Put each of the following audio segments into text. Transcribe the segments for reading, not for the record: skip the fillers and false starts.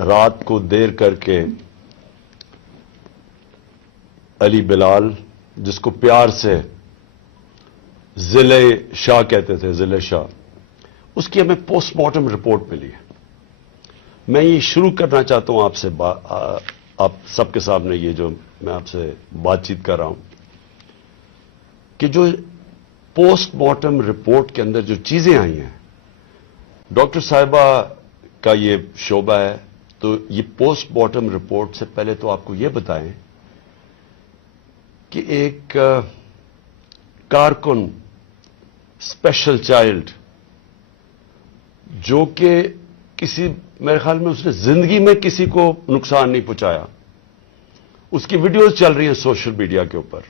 رات کو دیر کر کے علی بلال، جس کو پیار سے ضلع شاہ کہتے تھے، ضلع شاہ، اس کی ہمیں پوسٹ مارٹم رپورٹ ملی ہے. میں یہ شروع کرنا چاہتا ہوں آپ سے، آپ سب کے سامنے یہ جو میں آپ سے بات چیت کر رہا ہوں، کہ جو پوسٹ مارٹم رپورٹ کے اندر جو چیزیں آئی ہیں، ڈاکٹر صاحبہ کا یہ شعبہ ہے، تو یہ پوسٹ مارٹم رپورٹ سے پہلے تو آپ کو یہ بتائیں کہ ایک کارکن، اسپیشل چائلڈ، جو کہ کسی، میرے خیال میں اس نے زندگی میں کسی کو نقصان نہیں پہنچایا، اس کی ویڈیوز چل رہی ہیں سوشل میڈیا کے اوپر،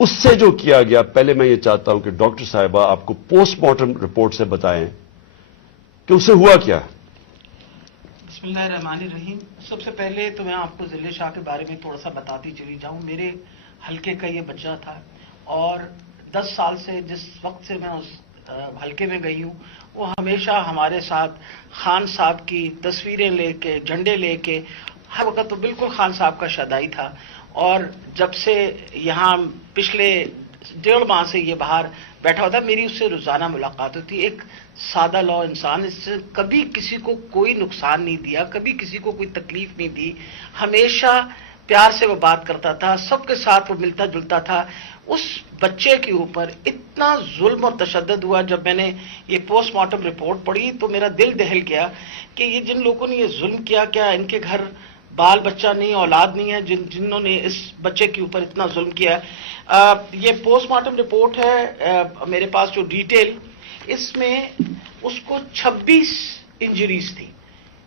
اس سے جو کیا گیا، پہلے میں یہ چاہتا ہوں کہ ڈاکٹر صاحبہ آپ کو پوسٹ مارٹم رپورٹ سے بتائیں کہ اسے ہوا کیا. بسم اللہ الرحمن الرحیم. سب سے پہلے تو میں آپ کو ضلع شاہ کے بارے میں تھوڑا سا بتاتی چلی جاؤں. میرے حلقے کا یہ بچہ تھا اور 10 سال سے جس وقت سے میں اس حلقے میں گئی ہوں، وہ ہمیشہ ہمارے ساتھ خان صاحب کی تصویریں لے کے، جھنڈے لے کے، ہر وقت تو بالکل خان صاحب کا شدائی تھا. اور جب سے یہاں پچھلے 1.5 ماہ سے یہ باہر بیٹھا ہوتا، میری اس سے روزانہ ملاقات ہوتی. ایک سادہ لو انسان، اس سے کبھی کسی کو کوئی نقصان نہیں دیا، کبھی کسی کو کوئی تکلیف نہیں دی، ہمیشہ پیار سے وہ بات کرتا تھا، سب کے ساتھ وہ ملتا جلتا تھا. اس بچے کے اوپر اتنا ظلم اور تشدد ہوا. جب میں نے یہ پوسٹ مارٹم رپورٹ پڑھی تو میرا دل دہل گیا کہ یہ جن لوگوں نے یہ ظلم کیا، کیا ان کے گھر بال بچہ نہیں، اولاد نہیں ہے، جنہوں نے اس بچے کے اوپر اتنا ظلم کیا. یہ پوسٹ مارٹم رپورٹ ہے میرے پاس جو ڈیٹیل، اس میں اس کو 26 انجریز تھی.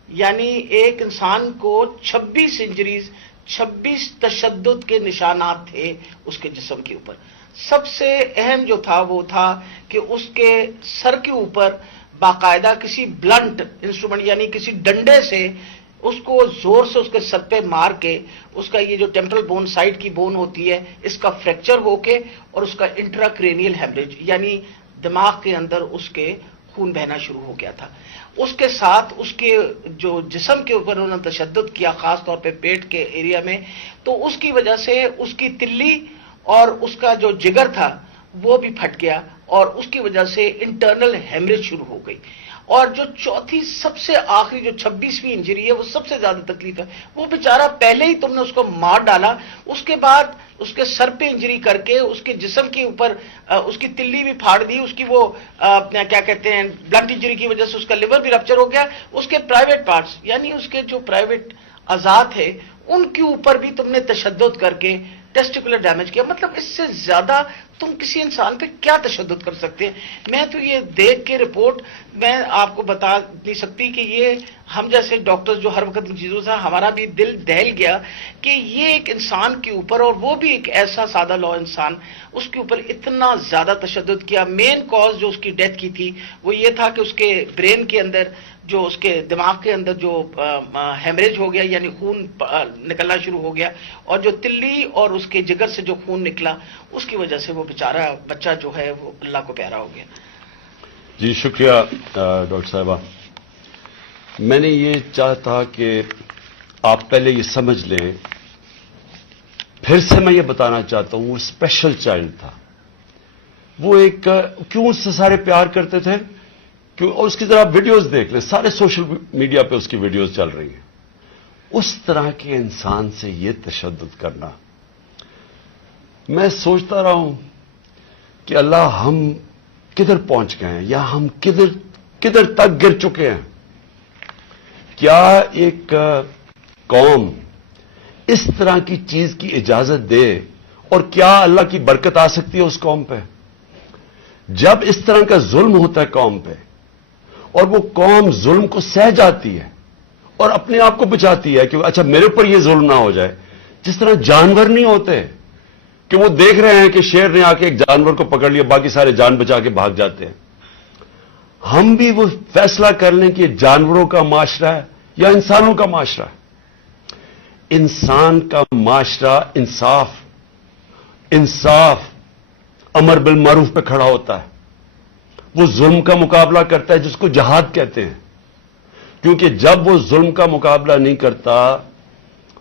یعنی ایک انسان کو 26 انجریز، 26 تشدد کے نشانات تھے اس کے جسم کے اوپر. سب سے اہم جو تھا وہ تھا کہ اس کے سر کے اوپر باقاعدہ کسی بلنٹ انسٹرومنٹ، یعنی کسی ڈنڈے سے اس کو زور سے اس کے سر پہ مار کے، اس کا یہ جو ٹیمپرل بون، سائڈ کی بون ہوتی ہے، اس کا فریکچر ہو کے، اور اس کا انٹراکرینیل ہیمریج، یعنی دماغ کے اندر اس کے خون بہنا شروع ہو گیا تھا. اس کے ساتھ اس کے جو جسم کے اوپر انہوں نے تشدد کیا، خاص طور پہ پیٹ کے ایریا میں، تو اس کی وجہ سے اس کی تلی اور اس کا جو جگر تھا وہ بھی پھٹ گیا، اور اس کی وجہ سے انٹرنل ہیمریج شروع ہو گئی. اور جو چوتھی سب سے آخری جو 26ویں انجری ہے، وہ سب سے زیادہ تکلیف ہے. وہ بیچارہ پہلے ہی تم نے اس کو مار ڈالا، اس کے بعد اس کے سر پہ انجری کر کے اس کے جسم کے اوپر اس کی تلی بھی پھاڑ دی، اس کی وہ کیا کہتے ہیں بلنٹ انجری کی وجہ سے اس کا لیور بھی رپچر ہو گیا. اس کے پرائیویٹ پارٹس، یعنی اس کے جو پرائیویٹ اعضاء تھے، ان کے اوپر بھی تم نے تشدد کر کے ٹیسٹیکولر ڈیمیج کیا. مطلب اس سے زیادہ تم کسی انسان پہ کیا تشدد کر سکتے ہیں؟ میں تو یہ دیکھ کے رپورٹ میں آپ کو بتا نہیں سکتی کہ یہ ہم جیسے ڈاکٹر جو ہر وقت ان چیزوں سے، ہمارا بھی دل دہل گیا کہ یہ ایک انسان کے اوپر، اور وہ بھی ایک ایسا سادہ لو انسان، اس کے اوپر اتنا زیادہ تشدد کیا. مین کاز جو اس کی ڈیتھ کی تھی وہ یہ تھا کہ اس کے برین کے اندر، جو اس کے دماغ کے اندر جو ہیمریج ہو گیا، یعنی خون نکلنا شروع ہو گیا، اور جو تلی اور اس کے جگر سے جو خون نکلا، اس کی وجہ سے وہ بیچارہ بچہ جو ہے وہ اللہ کو پیارا ہو گیا. جی شکریہ ڈاکٹر صاحبہ. میں نے یہ چاہتا کہ آپ پہلے یہ سمجھ لیں، پھر سے میں یہ بتانا چاہتا ہوں، وہ اسپیشل چائلڈ تھا. وہ ایک، کیوں اس سے سارے پیار کرتے تھے؟ اور اس کی ذرا ویڈیوز دیکھ لیں، سارے سوشل میڈیا پہ اس کی ویڈیوز چل رہی ہیں. اس طرح کے انسان سے یہ تشدد کرنا، میں سوچتا رہا ہوں کہ اللہ ہم کدھر پہنچ گئے ہیں، یا ہم کدھر تک گر چکے ہیں. کیا ایک قوم اس طرح کی چیز کی اجازت دے، اور کیا اللہ کی برکت آ سکتی ہے اس قوم پہ؟ جب اس طرح کا ظلم ہوتا ہے قوم پہ، اور وہ قوم ظلم کو سہ جاتی ہے اور اپنے آپ کو بچاتی ہے کہ اچھا میرے اوپر یہ ظلم نہ ہو جائے. جس طرح جانور نہیں ہوتے کہ وہ دیکھ رہے ہیں کہ شیر نے آ کے ایک جانور کو پکڑ لیا، باقی سارے جان بچا کے بھاگ جاتے ہیں. ہم بھی وہ فیصلہ کر لیں کہ جانوروں کا معاشرہ ہے یا انسانوں کا معاشرہ ہے. انسان کا معاشرہ انصاف، امر بالمعروف پہ کھڑا ہوتا ہے. وہ ظلم کا مقابلہ کرتا ہے، جس کو جہاد کہتے ہیں. کیونکہ جب وہ ظلم کا مقابلہ نہیں کرتا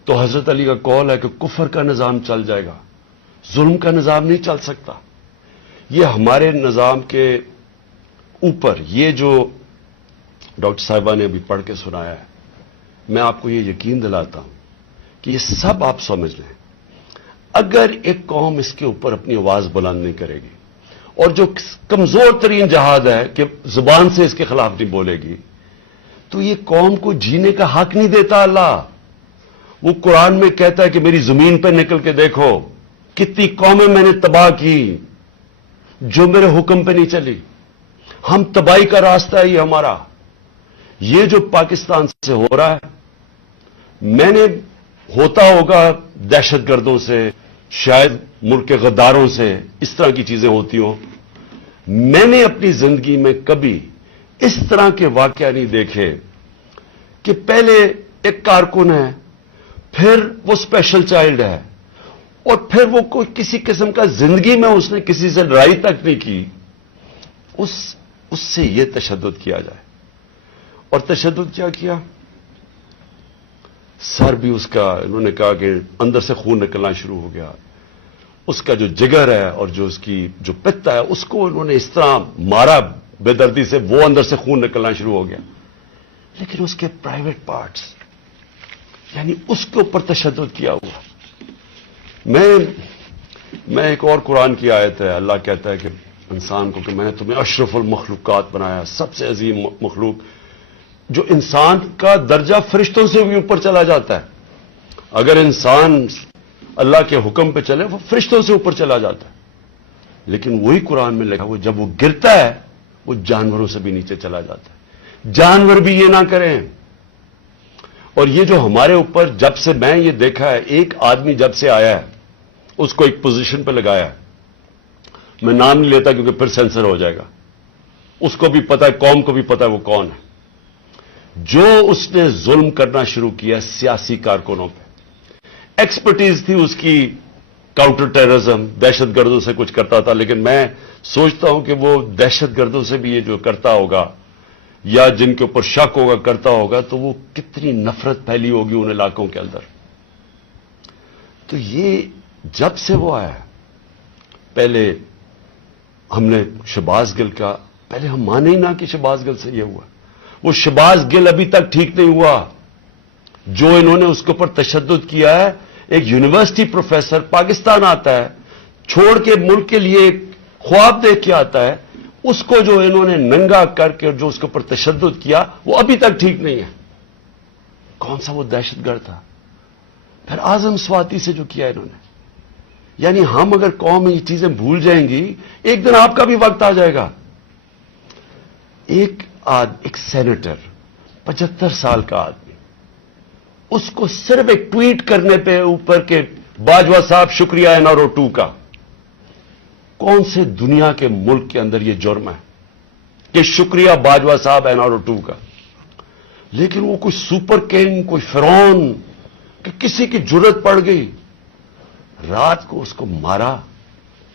تو حضرت علی کا قول ہے کہ کفر کا نظام چل جائے گا، ظلم کا نظام نہیں چل سکتا۔ یہ ہمارے نظام کے اوپر یہ جو ڈاکٹر صاحبہ نے ابھی پڑھ کے سنایا ہے، میں آپ کو یہ یقین دلاتا ہوں کہ یہ سب آپ سمجھ لیں، اگر ایک قوم اس کے اوپر اپنی آواز بلند نہیں کرے گی اور جو کمزور ترین جہاد ہے کہ زبان سے اس کے خلاف نہیں بولے گی، تو یہ قوم کو جینے کا حق نہیں دیتا اللہ۔ وہ قرآن میں کہتا ہے کہ میری زمین پہ نکل کے دیکھو کتنی قومیں میں نے تباہ کی جو میرے حکم پہ نہیں چلی۔ ہم تباہی کا راستہ ہے یہ ہمارا۔ یہ جو پاکستان سے ہو رہا ہے، میں نے ہوتا ہوگا دہشت گردوں سے، شاید ملک کے غداروں سے، اس طرح کی چیزیں ہوتی ہوں، میں نے اپنی زندگی میں کبھی اس طرح کے واقعہ نہیں دیکھے کہ پہلے ایک کارکن ہے، پھر وہ اسپیشل چائلڈ ہے، اور پھر وہ کوئی کسی قسم کا زندگی میں اس نے کسی سے لڑائی تک نہیں کی، اس سے یہ تشدد کیا جائے۔ اور تشدد کیا کیا؟ سر بھی اس کا، انہوں نے کہا کہ اندر سے خون نکلنا شروع ہو گیا، اس کا جو جگر ہے اور جو اس کی جو پتا ہے اس کو انہوں نے اس طرح مارا بے دردی سے، وہ اندر سے خون نکلنا شروع ہو گیا۔ لیکن اس کے پرائیویٹ پارٹس، یعنی اس کے اوپر تشدد کیا ہوا۔ میں ایک اور قرآن کی آیت ہے، اللہ کہتا ہے کہ انسان کو کہ میں نے تمہیں اشرف المخلوقات بنایا، سب سے عظیم مخلوق، جو انسان کا درجہ فرشتوں سے بھی اوپر چلا جاتا ہے۔ اگر انسان اللہ کے حکم پہ چلے وہ فرشتوں سے اوپر چلا جاتا ہے، لیکن وہی قرآن میں لکھا وہ جب وہ گرتا ہے وہ جانوروں سے بھی نیچے چلا جاتا ہے۔ جانور بھی یہ نہ کریں۔ اور یہ جو ہمارے اوپر، جب سے میں یہ دیکھا ہے، ایک آدمی جب سے آیا ہے اس کو ایک پوزیشن پہ لگایا ہے، میں نام نہیں لیتا کیونکہ پھر سینسر ہو جائے گا، اس کو بھی پتا ہے، قوم کو بھی پتا ہے وہ کون ہے، جو اس نے ظلم کرنا شروع کیا سیاسی کارکنوں پہ۔ ایکسپرٹیز تھی اس کی کاؤنٹر ٹیررزم، دہشت گردوں سے کچھ کرتا تھا، لیکن میں سوچتا ہوں کہ وہ دہشت گردوں سے بھی یہ جو کرتا ہوگا یا جن کے اوپر شک ہوگا کرتا ہوگا، تو وہ کتنی نفرت پھیلی ہوگی ان علاقوں کے اندر۔ تو یہ جب سے وہ آیا، پہلے ہم نے شہباز گل کا، پہلے ہم مانے ہی نہ کہ شہباز گل سے یہ ہوا، وہ شہباز گل ابھی تک ٹھیک نہیں ہوا، جو انہوں نے اس کے اوپر تشدد کیا ہے۔ ایک یونیورسٹی پروفیسر پاکستان آتا ہے، چھوڑ کے ملک کے لیے ایک خواب دیکھ کے آتا ہے، اس کو جو انہوں نے ننگا کر کے جو اس کے اوپر تشدد کیا وہ ابھی تک ٹھیک نہیں ہے۔ کون سا وہ دہشت گرد تھا؟ پھر اعظم سواتی سے جو کیا انہوں نے، یعنی ہم اگر قوم میں یہ چیزیں بھول جائیں گی، ایک دن آپ کا بھی وقت آ جائے گا۔ ایک سینیٹر 75 سال کا آدمی، اس کو صرف ایک ٹویٹ کرنے پہ اوپر کے باجوہ صاحب شکریہ این آر او 2 کا، کون سے دنیا کے ملک کے اندر یہ جرم ہے کہ شکریہ باجوہ صاحب این آر او 2 کا؟ لیکن وہ کوئی سپر کنگ، کوئی فرعون کہ کسی کی جرت پڑ گئی، رات کو اس کو مارا،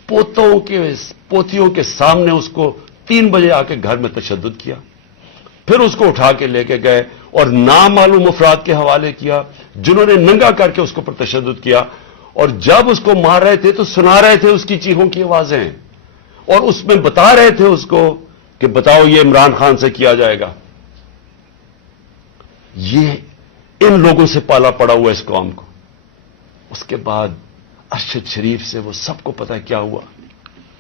پوتیوں کے سامنے اس کو 3 بجے آ کے گھر میں تشدد کیا، پھر اس کو اٹھا کے لے کے گئے اور نامعلوم افراد کے حوالے کیا جنہوں نے ننگا کر کے اس کے اوپر تشدد کیا، اور جب اس کو مار رہے تھے تو سنا رہے تھے اس کی چیخوں کی آوازیں، اور اس میں بتا رہے تھے اس کو کہ بتاؤ یہ عمران خان سے کیا جائے گا۔ یہ ان لوگوں سے پالا پڑا ہوا اس قوم کو۔ اس کے بعد ارشد شریف سے وہ سب کو پتا ہے کیا ہوا،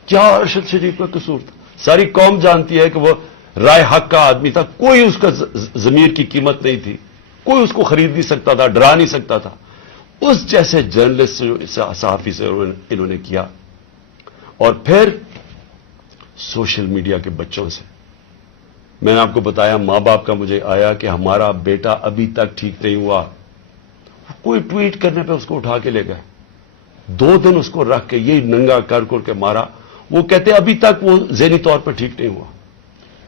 کیا ارشد شریف کا قصور تھا۔ ساری قوم جانتی ہے کہ وہ رائے حق کا آدمی تھا، کوئی اس کا ضمیر کی قیمت نہیں تھی، کوئی اس کو خرید نہیں سکتا تھا، ڈرا نہیں سکتا تھا۔ اس جیسے جرنلسٹ صحافی سے انہوں نے کیا، اور پھر سوشل میڈیا کے بچوں سے۔ میں نے آپ کو بتایا ماں باپ کا مجھے آیا کہ ہمارا بیٹا ابھی تک ٹھیک نہیں ہوا، کوئی ٹویٹ کرنے پہ اس کو اٹھا کے لے گئے، 2 دن اس کو رکھ کے یہ ننگا کر کے مارا، وہ کہتے ابھی تک وہ ذہنی طور پر ٹھیک نہیں ہوا۔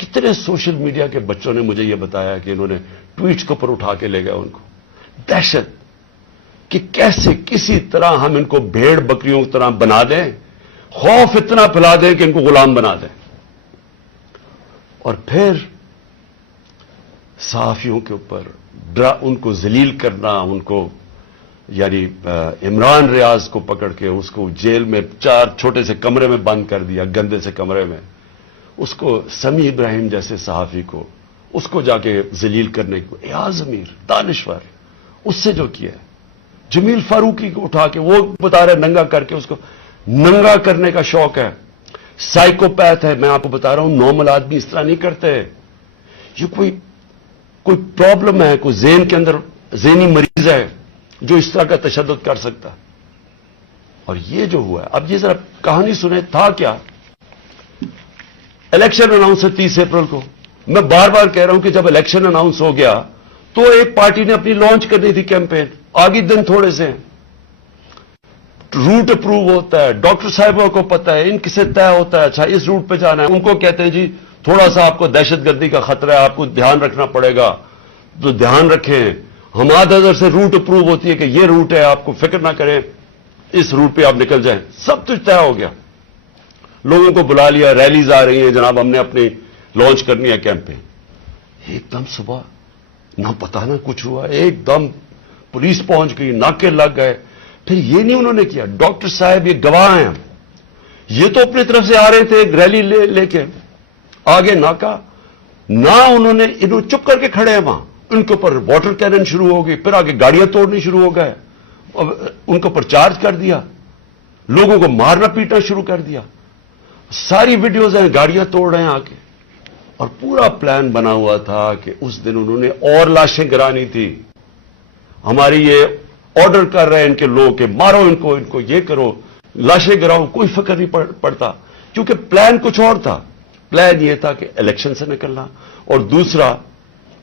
کتنے سوشل میڈیا کے بچوں نے مجھے یہ بتایا کہ انہوں نے ٹویٹس کے اوپر اٹھا کے لے گئے ان کو۔ دہشت کہ کیسے کسی طرح ہم ان کو بھیڑ بکریوں کی طرح بنا دیں، خوف اتنا پھیلا دیں کہ ان کو غلام بنا دیں۔ اور پھر صحافیوں کے اوپر ان کو ذلیل کرنا، ان کو یعنی عمران ریاض کو پکڑ کے اس کو جیل میں 4 چھوٹے سے کمرے میں بند کر دیا، گندے سے کمرے میں، اس کو سمیع ابراہیم جیسے صحافی کو اس کو جا کے ذلیل کرنے کو، ایاز امیر دانشور اس سے جو کیا ہے، جمیل فاروقی کو اٹھا کے وہ بتا رہے ننگا کر کے، اس کو ننگا کرنے کا شوق ہے، سائیکوپیتھ ہے. میں آپ کو بتا رہا ہوں نارمل آدمی اس طرح نہیں کرتے. یہ کوئی پرابلم ہے، کوئی ذہن کے اندر ذہنی مریض ہے جو اس طرح کا تشدد کر سکتا. اور یہ جو ہوا ہے، اب یہ ذرا کہانی سنیں تھا کیا. الیکشن اناؤنس ہے 30 اپریل کو. میں بار بار کہہ رہا ہوں کہ جب الیکشن اناؤنس ہو گیا تو ایک پارٹی نے اپنی لانچ کرنی تھی کیمپین. آگے دن تھوڑے سے ہیں، روٹ اپروو ہوتا ہے، ڈاکٹر صاحبوں کو پتا ہے، ان کسے طے ہوتا ہے اچھا اس روٹ پہ جانا ہے. ان کو کہتے ہیں جی تھوڑا سا آپ کو دہشت گردی کا خطرہ ہے، آپ کو دھیان رکھنا پڑے گا، تو دھیان رکھیں. حماد اظہر سے روٹ اپروو ہوتی ہے کہ یہ روٹ ہے، آپ کو فکر نہ کریں، اس روٹ پہ آپ نکل جائیں. سب کچھ طے ہو گیا. لوگوں کو بلا لیا، ریلیز آ رہی ہیں، جناب ہم نے اپنی لانچ کرنی ہے کیمپین. ایک دم صبح نہ پتا نہ کچھ ہوا، ایک دم پولیس پہنچ گئی، ناکے لگ گئے. پھر یہ نہیں انہوں نے کیا، ڈاکٹر صاحب یہ گواہ ہیں، یہ تو اپنی طرف سے آ رہے تھے ایک ریلی لے کے، آگے ناکا نہ انہوں چپ کر کے کھڑے ہیں وہاں. ان کے اوپر واٹر کینن شروع ہو گئی، پھر آگے گاڑیاں توڑنی شروع ہو گئے، ان کے اوپر چارج کر دیا، لوگوں کو مارنا پیٹنا شروع کر دیا. ساری ویڈیوز ہیں، گاڑیاں توڑ رہے ہیں آ کے. اور پورا پلان بنا ہوا تھا کہ اس دن انہوں نے اور لاشیں گرانی تھی. ہماری یہ آرڈر کر رہے ہیں ان کے لوگ کہ مارو ان کو یہ کرو، لاشیں گراؤ، کوئی فکر نہیں پڑتا. کیونکہ پلان کچھ اور تھا. پلان یہ تھا کہ الیکشن سے نکلنا، اور دوسرا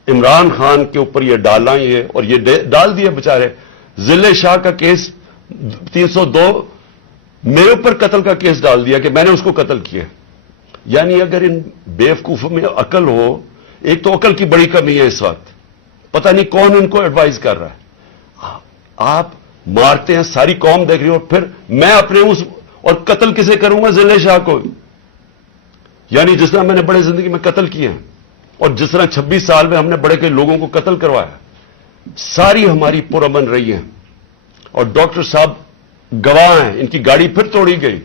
عمران خان کے اوپر یہ ڈالنا، یہ اور یہ ڈال دیا بیچارے. ضلع شاہ کا کیس 302 میرے اوپر قتل کا کیس ڈال دیا کہ میں نے اس کو قتل کیا. یعنی اگر ان بیوقوفوں میں عقل ہو، ایک تو عقل کی بڑی کمی ہے اس وقت، پتہ نہیں کون ان کو ایڈوائز کر رہا ہے. آپ مارتے ہیں، ساری قوم دیکھ رہی ہو، پھر میں اپنے اور قتل کسے کروں گا؟ ضلع شاہ کو. یعنی جس طرح میں نے بڑے زندگی میں قتل کیے ہیں، اور جس طرح 26 سال میں ہم نے بڑے کئی لوگوں کو قتل کروایا، ساری ہماری پرامن رہی ہیں. اور ڈاکٹر صاحب گواہ ہیں، ان کی گاڑی پھر توڑی گئی،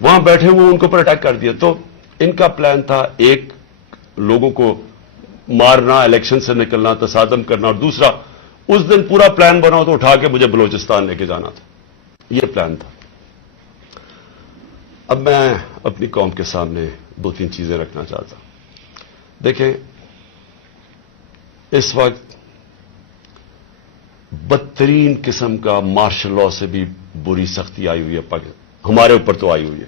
وہاں بیٹھے ہوئے ان کے اوپر اٹیک کر دیا. تو ان کا پلان تھا ایک لوگوں کو مارنا، الیکشن سے نکلنا، تصادم کرنا، اور دوسرا اس دن پورا پلان بنا تو اٹھا کے مجھے بلوچستان لے کے جانا تھا. یہ پلان تھا. اب میں اپنی قوم کے سامنے 2-3 چیزیں رکھنا چاہتا ہوں. دیکھیں، اس وقت بدترین قسم کا مارشل لاء سے بھی بری سختی آئی ہوئی ہے ہمارے اوپر تو آئی ہوئی ہے.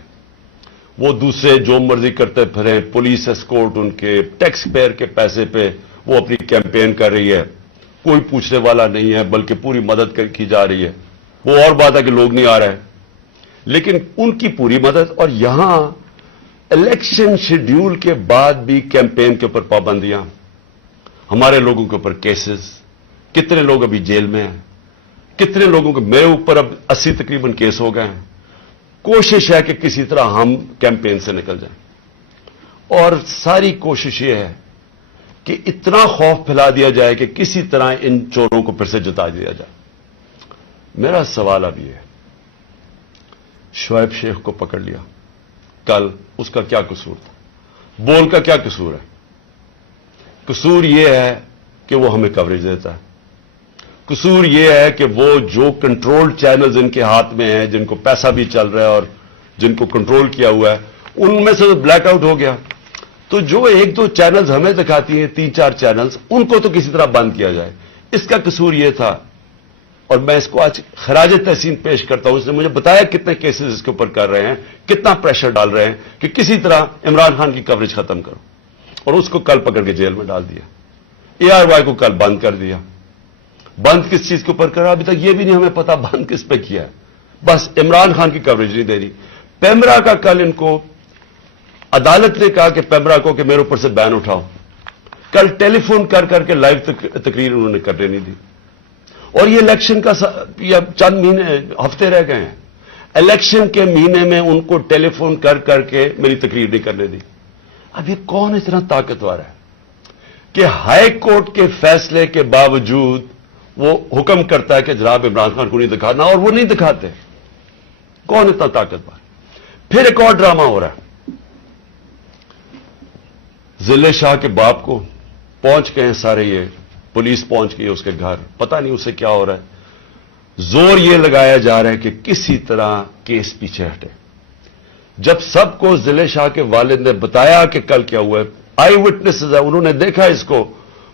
وہ دوسرے جو مرضی کرتے پھریں، پولیس اسکورٹ ان کے ٹیکس پیئر کے پیسے پہ وہ اپنی کیمپین کر رہی ہے، کوئی پوچھنے والا نہیں ہے، بلکہ پوری مدد کی جا رہی ہے. وہ اور بات ہے کہ لوگ نہیں آ رہے، لیکن ان کی پوری مدد. اور یہاں الیکشن شیڈیول کے بعد بھی کیمپین کے اوپر پابندیاں، ہمارے لوگوں کے اوپر کیسز، کتنے لوگ ابھی جیل میں ہیں، کتنے لوگوں کے، میرے اوپر اب 80 تقریباً کیس ہو گئے ہیں. کوشش ہے کہ کسی طرح ہم کیمپین سے نکل جائیں، اور ساری کوشش یہ ہے کہ اتنا خوف پھیلا دیا جائے کہ کسی طرح ان چوروں کو پھر سے جتا دیا جائے. میرا سوال اب یہ ہے، شعیب شیخ کو پکڑ لیا کل، اس کا کیا قصور تھا؟ بول کا کیا قصور ہے؟ قصور یہ ہے کہ وہ ہمیں کوریج دیتا ہے. قصور یہ ہے کہ وہ جو کنٹرول چینلز ان کے ہاتھ میں ہیں، جن کو پیسہ بھی چل رہا ہے اور جن کو کنٹرول کیا ہوا ہے، ان میں سے تو بلیک آؤٹ ہو گیا. تو جو 1-2 چینلز ہمیں دکھاتی ہیں، 3-4 چینلز، ان کو تو کسی طرح بند کیا جائے. اس کا قصور یہ تھا، اور میں اس کو آج خراج تحسین پیش کرتا ہوں. اس نے مجھے بتایا کتنے کیسز اس کے اوپر کر رہے ہیں، کتنا پریشر ڈال رہے ہیں کہ کسی طرح عمران خان کی کوریج ختم کرو. اور اس کو کل پکڑ کے جیل میں ڈال دیا. ARY کو کل بند کر دیا. بند کس چیز کے اوپر کرا ابھی تک یہ بھی نہیں ہمیں پتا بند کس پہ کیا ہے. بس عمران خان کی کوریج نہیں دے رہی. پیمرا کا کل ان کو عدالت نے کہا کہ پیمرا کو کہ میرے اوپر سے بین اٹھاؤ. کل ٹیلی فون کر کر کے لائیو تقریر انہوں نے کرنے نہیں دی. اور یہ الیکشن کا چند مہینے، ہفتے رہ گئے ہیں. الیکشن کے مہینے میں ان کو ٹیلی فون کر کر کے میری تقریر نہیں کرنے دی. اب یہ کون اتنا طاقتور ہے؟ کہ ہائی کورٹ کے فیصلے کے باوجود وہ حکم کرتا ہے کہ جناب عمران خان کو نہیں دکھانا، اور وہ نہیں دکھاتے. کون اتنا طاقتور؟ پھر ایک اور ڈرامہ ہو رہا ہے. ضلع شاہ کے باپ کو پہنچ گئے سارے، یہ پولیس پہنچ گئی اس کے گھر، پتہ نہیں اسے کیا ہو رہا ہے. زور یہ لگایا جا رہا ہے کہ کسی طرح کیس پیچھے ہٹے. جب سب کو ضلع شاہ کے والد نے بتایا کہ کل کیا ہوا ہے، آئی وٹنسز ہے، انہوں نے دیکھا اس کو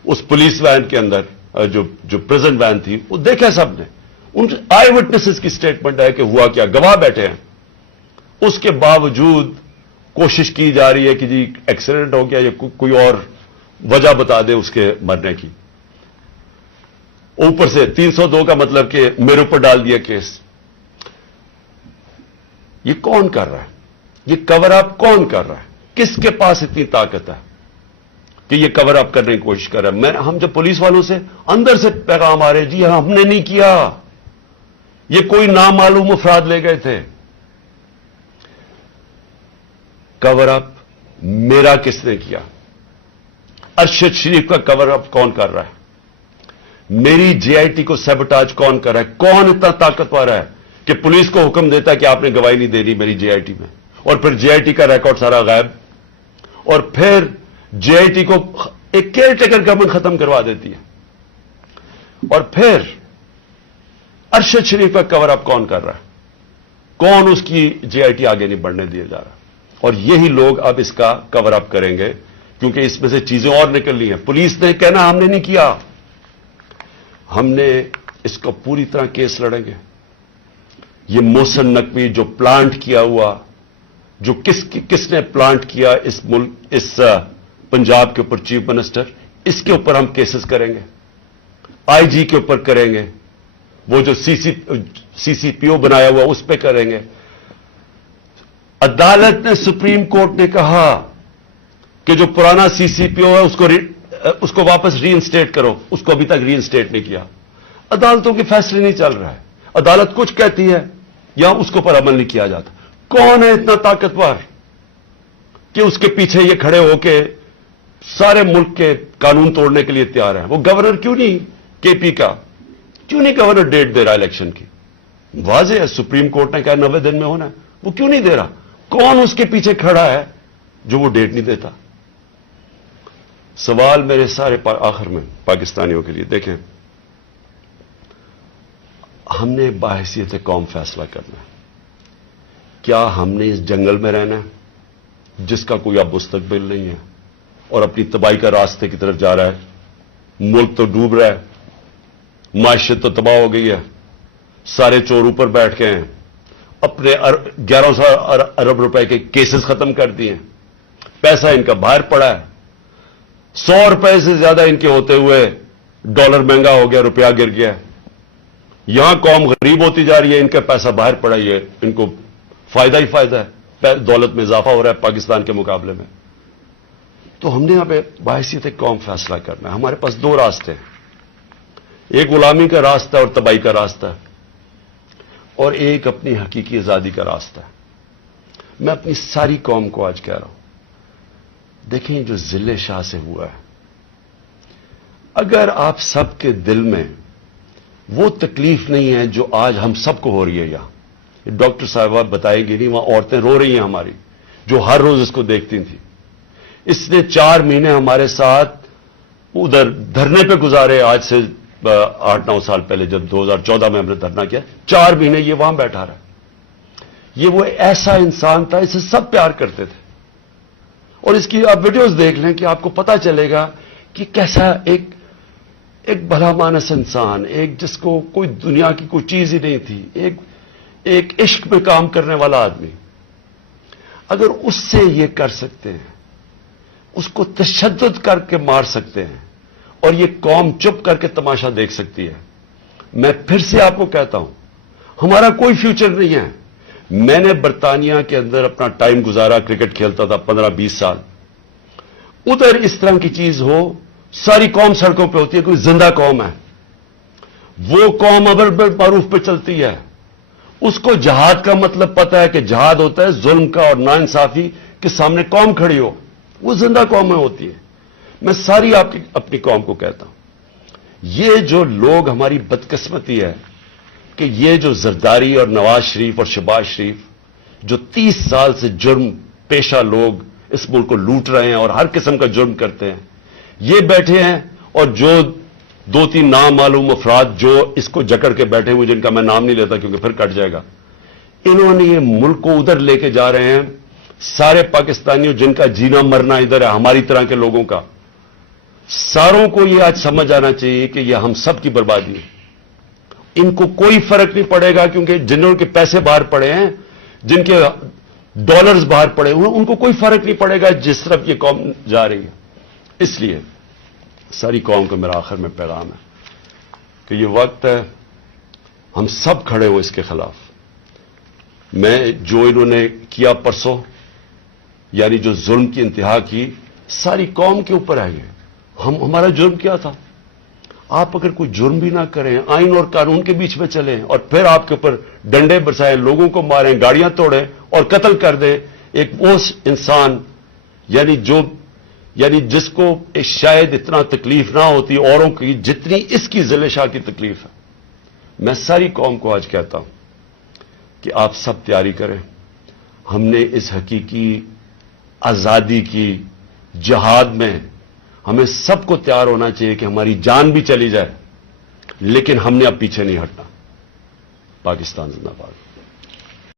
اس پولیس وین کے اندر، جو پریزنٹ وین تھی، وہ دیکھا سب نے. ان آئی وٹنسز کی سٹیٹمنٹ ہے کہ ہوا کیا، گواہ بیٹھے ہیں. اس کے باوجود کوشش کی جا رہی ہے کہ جی ایکسیڈنٹ ہو گیا یا کوئی اور وجہ بتا دے اس کے مرنے کی. اوپر سے 302 کا مطلب کہ میرے اوپر ڈال دیا کیس. یہ کون کر رہا ہے؟ یہ کور اپ کون کر رہا ہے؟ کس کے پاس اتنی طاقت ہے کہ یہ کور اپ کرنے کی کوشش کر رہا ہے؟ ہم جب پولیس والوں سے اندر سے پیغام آ رہے جی ہم نے نہیں کیا، یہ کوئی نامعلوم افراد لے گئے تھے. کور اپ میرا کس نے کیا؟ ارشد شریف کا کور اپ کون کر رہا ہے؟ میری جے آئی ٹی کو سیبوٹاج کون کر رہا ہے؟ کون اتنا طاقتور ہے کہ پولیس کو حکم دیتا ہے کہ آپ نے گواہی نہیں دینی میری جے آئی ٹی میں، اور پھر جے آئی ٹی کا ریکارڈ سارا غائب، اور پھر جے آئی ٹی کو ایک کیئر ٹیکر گورنمنٹ ختم کروا دیتی ہے. اور پھر ارشد شریف کا کور اپ کون کر رہا ہے؟ کون اس کی جے آئی ٹی آگے نہیں بڑھنے دیا جا رہا؟ اور یہی لوگ اب اس کا کور اپ کریں گے کیونکہ اس میں سے چیزیں اور نکلنی ہیں. پولیس نے کہنا ہم نے نہیں کیا، ہم نے اس کو پوری طرح کیس لڑیں گے. یہ محسن نقوی جو پلانٹ کیا ہوا، جو کس نے پلانٹ کیا اس پنجاب کے اوپر چیف منسٹر، اس کے اوپر ہم کیسز کریں گے. آئی جی کے اوپر کریں گے، وہ جو سی سی پی او بنایا ہوا اس پہ کریں گے. عدالت نے، سپریم کورٹ نے کہا کہ جو پرانا سی سی پی او ہے اس کو واپس ری انسٹیٹ کرو، اس کو ابھی تک ری انسٹیٹ نہیں کیا. عدالتوں کے فیصلے نہیں چل رہا ہے، عدالت کچھ کہتی ہے یا اس کے اوپر عمل نہیں کیا جاتا. کون ہے اتنا طاقتور کہ اس کے پیچھے یہ کھڑے ہو کے سارے ملک کے قانون توڑنے کے لیے تیار ہے؟ وہ گورنر کیوں نہیں کے پی کا، کیوں نہیں گورنر ڈیٹ دے رہا الیکشن کی؟ واضح ہے سپریم کورٹ نے کہا 90 دن میں ہونا ہے، وہ کیوں نہیں دے رہا؟ کون اس کے پیچھے کھڑا ہے جو وہ ڈیٹ نہیں دیتا؟ سوال میرے سارے آخر میں پاکستانیوں کے لیے، دیکھیں ہم نے بحیثیت قوم فیصلہ کرنا ہے. کیا ہم نے اس جنگل میں رہنا ہے جس کا کوئی اب مستقبل نہیں ہے اور اپنی تباہی کا راستے کی طرف جا رہا ہے؟ ملک تو ڈوب رہا ہے، معیشت تو تباہ ہو گئی ہے، سارے چور اوپر بیٹھ گئے ہیں، اپنے 1100 ارب روپے کے کیسز ختم کر دیے ہیں، پیسہ ان کا باہر پڑا ہے. 100 روپے سے زیادہ ان کے ہوتے ہوئے ڈالر مہنگا ہو گیا، روپیہ گر گیا. یہاں قوم غریب ہوتی جا رہی ہے، ان کا پیسہ باہر پڑا ہے، ان کو فائدہ ہی فائدہ ہے، دولت میں اضافہ ہو رہا ہے پاکستان کے مقابلے میں. تو ہم نے یہاں پہ بحیثیت قوم فیصلہ کرنا ہے. ہمارے پاس دو راستے ہیں، ایک غلامی کا راستہ اور تباہی کا راستہ ہے، اور ایک اپنی حقیقی آزادی کا راستہ ہے. میں اپنی ساری قوم کو آج کہہ رہا ہوں، دیکھیں جو ضلع شاہ سے ہوا ہے، اگر آپ سب کے دل میں وہ تکلیف نہیں ہے جو آج ہم سب کو ہو رہی ہے، یہاں ڈاکٹر صاحبہ بتائیں گی نہیں، وہاں عورتیں رو رہی ہیں ہماری جو ہر روز اس کو دیکھتی تھیں. اس نے 4 مہینے ہمارے ساتھ ادھر دھرنے پہ گزارے، آج سے 8-9 سال پہلے جب 2014 میں ہم نے دھرنا کیا، 4 مہینے یہ وہاں بیٹھا رہا. یہ وہ ایسا انسان تھا، اسے سب پیار کرتے تھے. اور اس کی آپ ویڈیوز دیکھ لیں کہ آپ کو پتا چلے گا کہ کیسا ایک بھلا مانس انسان، ایک جس کو کوئی دنیا کی کوئی چیز ہی نہیں تھی، ایک عشق میں کام کرنے والا آدمی. اگر اس سے یہ کر سکتے ہیں، اس کو تشدد کر کے مار سکتے ہیں، اور یہ قوم چپ کر کے تماشا دیکھ سکتی ہے، میں پھر سے آپ کو کہتا ہوں ہمارا کوئی فیوچر نہیں ہے. میں نے برطانیہ کے اندر اپنا ٹائم گزارا، کرکٹ کھیلتا تھا 15-20 سال. ادھر اس طرح کی چیز ہو، ساری قوم سڑکوں پہ ہوتی ہے، کوئی زندہ قوم ہے، وہ قوم امر معروف پہ چلتی ہے. اس کو جہاد کا مطلب پتا ہے کہ جہاد ہوتا ہے ظلم کا اور ناانصافی کے سامنے قوم کھڑی ہو، وہ زندہ قومیں ہوتی ہے. میں ساری اپنی قوم کو کہتا ہوں، یہ جو لوگ ہماری بدقسمتی ہے کہ یہ جو زرداری اور نواز شریف اور شہباز شریف جو 30 سال سے جرم پیشہ لوگ اس ملک کو لوٹ رہے ہیں اور ہر قسم کا جرم کرتے ہیں، یہ بیٹھے ہیں، اور جو 2-3 نامعلوم افراد جو اس کو جکڑ کے بیٹھے ہوئے، جن کا میں نام نہیں لیتا کیونکہ پھر کٹ جائے گا، انہوں نے یہ ملک کو ادھر لے کے جا رہے ہیں. سارے پاکستانیوں جن کا جینا مرنا ادھر ہے، ہماری طرح کے لوگوں کا، ساروں کو یہ آج سمجھ آنا چاہیے کہ یہ ہم سب کی بربادی ہے. ان کو کوئی فرق نہیں پڑے گا، کیونکہ جنہوں کے پیسے باہر پڑے ہیں، جن کے ڈالرز باہر پڑے ہوئے، ان کو کوئی فرق نہیں پڑے گا جس طرف یہ قوم جا رہی ہے. اس لیے ساری قوم کو میرا آخر میں پیغام ہے کہ یہ وقت ہے ہم سب کھڑے ہوں اس کے خلاف. میں جو انہوں نے کیا پرسوں، یعنی جو ظلم کی انتہا کی، ساری قوم کے اوپر ہے. ہمارا جرم کیا تھا؟ آپ اگر کوئی جرم بھی نہ کریں، آئین اور قانون کے بیچ میں چلیں، اور پھر آپ کے اوپر ڈنڈے برسائیں، لوگوں کو ماریں، گاڑیاں توڑیں اور قتل کر دیں ایک وہ انسان، یعنی جس کو شاید اتنا تکلیف نہ ہوتی اوروں کی جتنی اس کی ذل شاہ کی تکلیف ہے. میں ساری قوم کو آج کہتا ہوں کہ آپ سب تیاری کریں. ہم نے اس حقیقی آزادی کی جہاد میں ہمیں سب کو تیار ہونا چاہیے کہ ہماری جان بھی چلی جائے، لیکن ہم نے اب پیچھے نہیں ہٹنا. پاکستان زندہ باد.